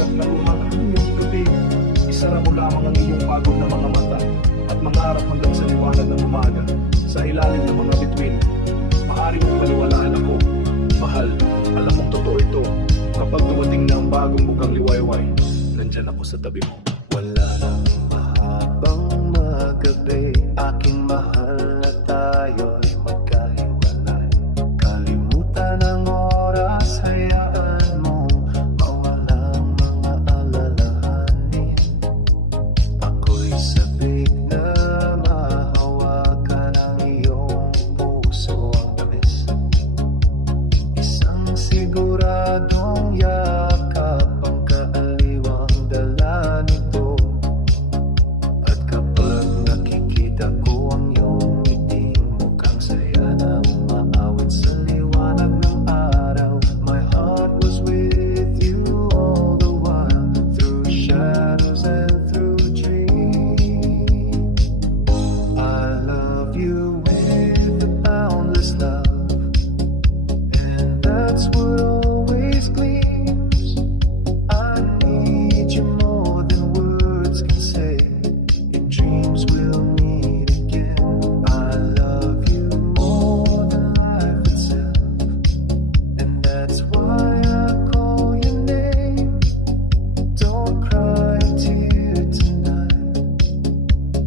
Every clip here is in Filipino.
puyat na lumahanging gabi. Isara mo lamang ang iyong pagod na mga mata at mangarap hanggang sa liwanag ng umaga. Sa ilalim ng mga bituin, maaari mong paniwalaan ako. Mahal, alam mong totoo ito. Kapag dumating na ang bagong mukhang liwayway, nandyan ako sa tabi mo. Wala nang mahabang magabi, aking mahal na tayo'y magkahiwalay. Kalimutan ang oras, hayaan mo mawalang mga alalahanin. Ako'y sabik na mahawakan ang iyong puso ang tamis. Isang siguradong yakap ang kaaliwang dala nito. At kapag nakikita ko ang iyong ngiting, mukhang saya na umaawit sa liwanag ng araw. My heart was with you all the while, through shadows and through dreams. I love you with a boundless love, and that's what always gleams. I need you more than words can say. In dreams we'll meet again. I love you more than life itself, and that's why I call your name. Don't cry a tear tonight,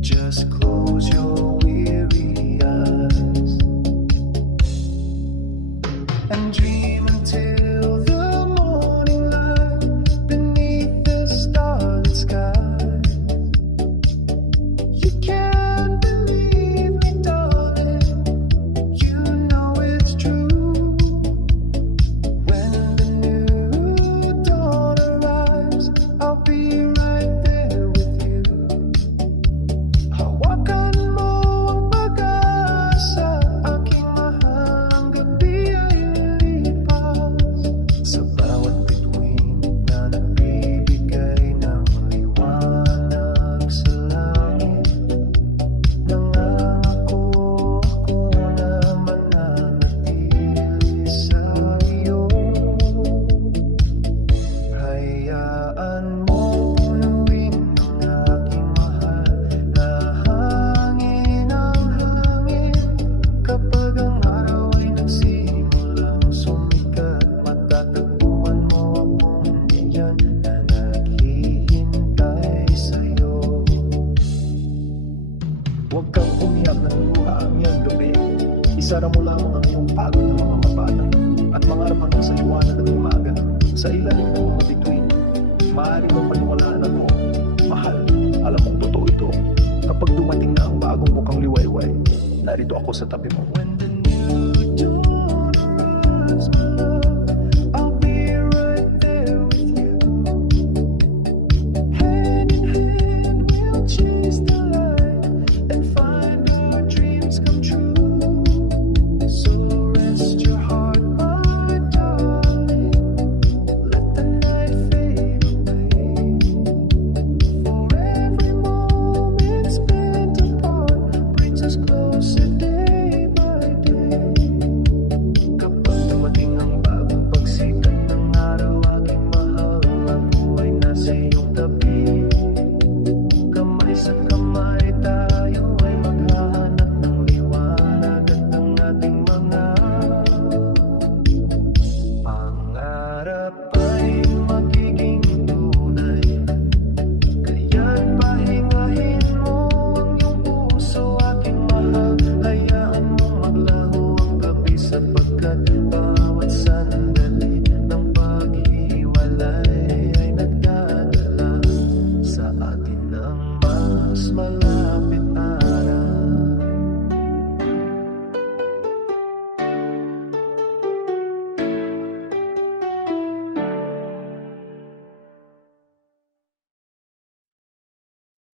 just close your weary eyes and dream until the morning light beneath the starlit sky. You can't believe me, darling, you know it's true. When the new dawn arrives, I'll be right there with you. Hawakan mo ang pag-asa, aking mahal, ang gabi ay lilipas. Sa bawat bituin na nagbibigay ng liwanag sa langit, nangangako ako na mananatili sa iyo. Hayaan mo punuin ng aking mahal na hangin ang hangin. Kapag ang araw ay nagsimulang sumikat, matatagpuan mo akong diyan na naghihintay sa'yo. Huwag kang umiyak ng luha ang iyong gabi. Isara mo lamang ang iyong pagod ng mga mata at mangarap hanggang sa liwanag ng umaga. Sa ilalim ng mga bituin, maaari mong paniwalaan ako. Mahal, alam mong totoo ito. Kapag dumating na ang bagong mukhang liwayway, narito ako sa tabi mo.